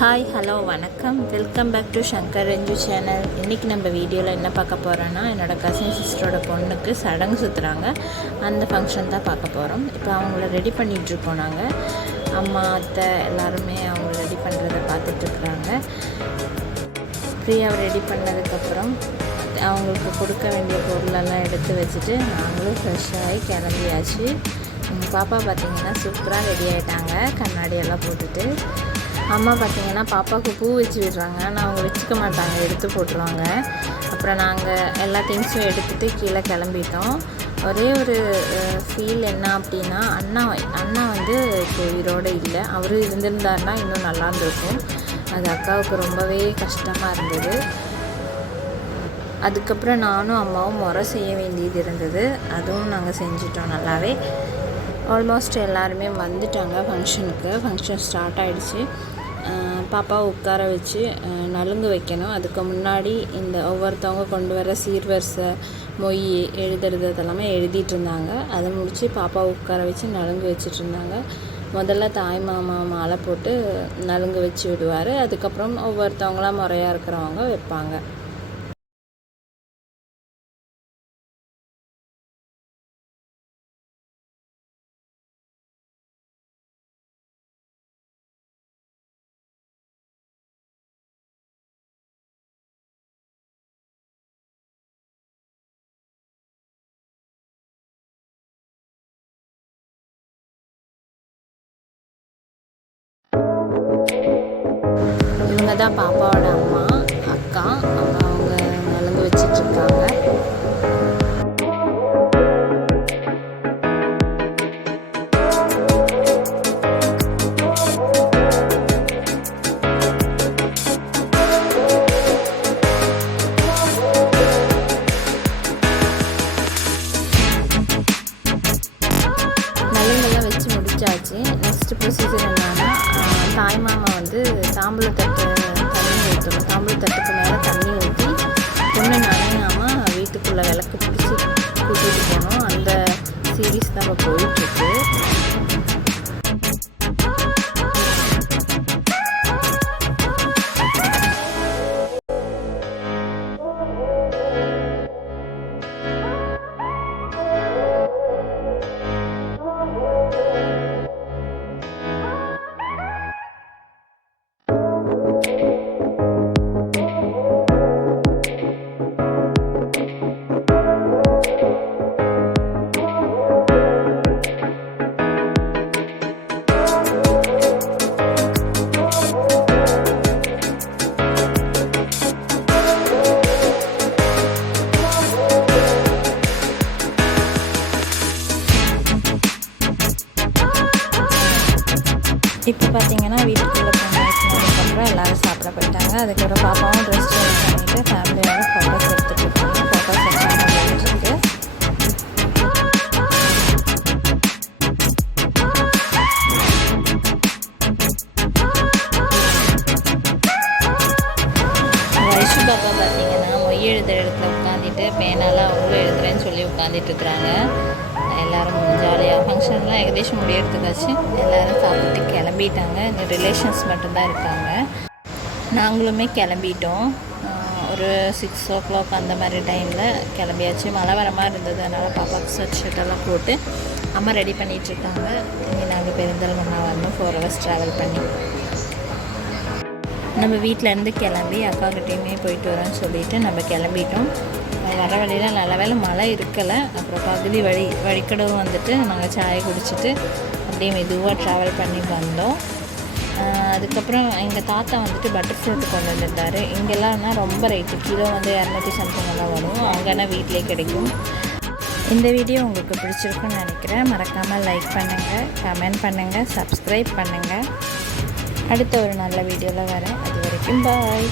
Hi hello வணக்கம், welcome back to Shankar Ranju channel. இன்றைக்கி நம்ம வீடியோவில் என்ன பார்க்க போகிறோன்னா, என்னோடய கசின் சிஸ்டரோட பொண்ணுக்கு சடங்கு சுற்றுறாங்க. அந்த ஃபங்க்ஷன் தான் பார்க்க போகிறோம். இப்போ அவங்கள ரெடி பண்ணிகிட்ருக்கோம். நாங்கள் அம்மா அத்தை எல்லாருமே அவங்க ரெடி பண்ணுறதை பார்த்துட்ருக்குறாங்க. ஃப்ரீயாக ரெடி பண்ணதுக்கப்புறம் அவங்களுக்கு கொடுக்க வேண்டிய பொருளெல்லாம் எடுத்து வச்சுட்டு நாங்களும் ஃப்ரெஷ்ஷாகி கிளம்பியாச்சு. பாப்பா பார்த்திங்கன்னா சூப்பராக ரெடி ஆகிட்டாங்க, கண்ணாடியெல்லாம் போட்டுட்டு. அம்மா பார்த்திங்கன்னா பாப்பாவுக்கு பூ வச்சு விடுறாங்க, ஆனால் அவங்க வச்சுக்க மாட்டாங்க, எடுத்து போட்டுருவாங்க. அப்புறம் நாங்கள் எல்லா திங்ஸும் எடுத்துகிட்டு கீழே கிளம்பிட்டோம். ஒரே ஒரு ஃபீல் என்ன அப்படின்னா, அண்ணா வந்து இப்போ உயிரோடு இல்லை. அவர் இருந்திருந்தாருன்னா இன்னும் நல்லா இருந்திருக்கும். அது அக்காவுக்கு ரொம்பவே கஷ்டமாக இருந்தது. அதுக்கப்புறம் நானும் அம்மாவும் முறை செய்ய வேண்டியது இருந்தது. அதுவும் நாங்கள் செஞ்சிட்டோம் நல்லாவே. ஆல்மோஸ்ட் எல்லாருமே வந்துட்டாங்க ஃபங்க்ஷனுக்கு. ஃபங்க்ஷன் ஸ்டார்ட் ஆகிடுச்சு. பாப்பாவை உட்கார வச்சு நலுங்கு வைக்கணும். அதுக்கு முன்னாடி இந்த ஒவ்வொருத்தவங்க கொண்டு வர சீர்வரிசை மொய் எழுதுறது அதெல்லாமே எழுதிட்டு இருந்தாங்க. அதை முடித்து பாப்பாவை உட்கார வச்சு நலுங்கு வச்சுட்டு இருந்தாங்க. முதல்ல தாய் மாமா மாலை போட்டு நலுங்கு வச்சு விடுவார். அதுக்கப்புறம் ஒவ்வொருத்தவங்களாம் முறையாக இருக்கிறவங்க வைப்பாங்க. இவங்க தான் பாப்பாவோட அம்மா, அக்கா. அவங்க நலுங்கு வச்சிட்ருக்காங்க. நலுங்கெல்லாம் வச்சு முடிச்சாச்சு. நெக்ஸ்ட் ப்ரொசீஜர் என்னன்னா, தாய் மாமா வந்து தாம்பூலத்தட்டு தண்ணி ஊற்றணும். தாம்பூலத்தட்டுக்கு மேலே தண்ணி ஊற்றி பொண்ணு நனையாமல் வீட்டுக்குள்ளே விளக்கு பிடிச்சி கூட்டிகிட்டு போகணும். அந்த சீரீஸ் தான் இப்போ போயிட்டுருக்கு. இப்போ பார்த்தீங்கன்னா வீட்டுக்குள்ளே போனதுக்கப்புறம் எல்லோரும் சாப்பிட போயிட்டாங்க. அதுக்கப்புறம் பாப்பாவும் ட்ரெஸ் சேஞ்ச் பண்ணிவிட்டு ஃபேமிலியோட ஃபோட்டோஸ் எடுத்துகிட்டு இருக்காங்க. ஃபோட்டோஸ் எடுத்து போயிட்டுருக்கு. வைஷு பாப்பா பார்த்தீங்கன்னா மொய் எழுதுகிற இடத்துல உட்காந்துட்டு பேனாலாம் அவங்களும் எழுதுறேன்னு சொல்லி உட்காந்துட்டு இருக்கிறாங்க. எல்லோரும் ஜாலியாக ஃபங்க்ஷன்லாம் ஏகதேசம் முடியறதுக்காச்சு. எல்லோரும் சாப்பிட்டு கிளம்பிட்டாங்க. இந்த ரிலேஷன்ஸ் மட்டும்தான் இருக்காங்க. நாங்களுமே கிளம்பிட்டோம். ஒரு 6 o'clock அந்த மாதிரி டைமில் கிளம்பியாச்சு. மழை வர மாதிரி இருந்தது, அதனால் பாப்பாவுக்கு ஸ்வெட் ஷர்ட்டெல்லாம் போட்டு அம்மா ரெடி பண்ணிகிட்ருக்காங்க. இங்கே நாங்கள் பெருந்தல்மண்ணா வரணும் 4 hours ட்ராவல் பண்ணி. நம்ம வீட்டிலேருந்து கிளம்பி அக்காக்கிட்டேயுமே போயிட்டு வரோன்னு சொல்லிவிட்டு நம்ம கிளம்பிட்டோம். வர வழியில் நல்ல வேலை மழை இருக்கலை. அப்புறம் பகுதி வழிக்கடவும் வந்துட்டு நாங்கள் சாயை குடிச்சிட்டு அப்படியே மெதுவாக ட்ராவல் பண்ணி வந்தோம். அதுக்கப்புறம் எங்கள் தாத்தா வந்துட்டு பட்டர் ஃப்ரூட் கொண்டு வந்துட்டார். இங்கெல்லாம்னா ரொம்ப ரேட்டு, கிலோ வந்து 200 something எல்லாம் வரும். அங்கேனா வீட்டிலே கிடைக்கும். இந்த வீடியோ உங்களுக்கு பிடிச்சிருக்குன்னு நினைக்கிறேன். மறக்காமல் லைக் பண்ணுங்கள், கமெண்ட் பண்ணுங்கள், சப்ஸ்கிரைப் பண்ணுங்கள். அடுத்த ஒரு நல்ல வீடியோவில் வரேன். அது வரைக்கும் பாய்.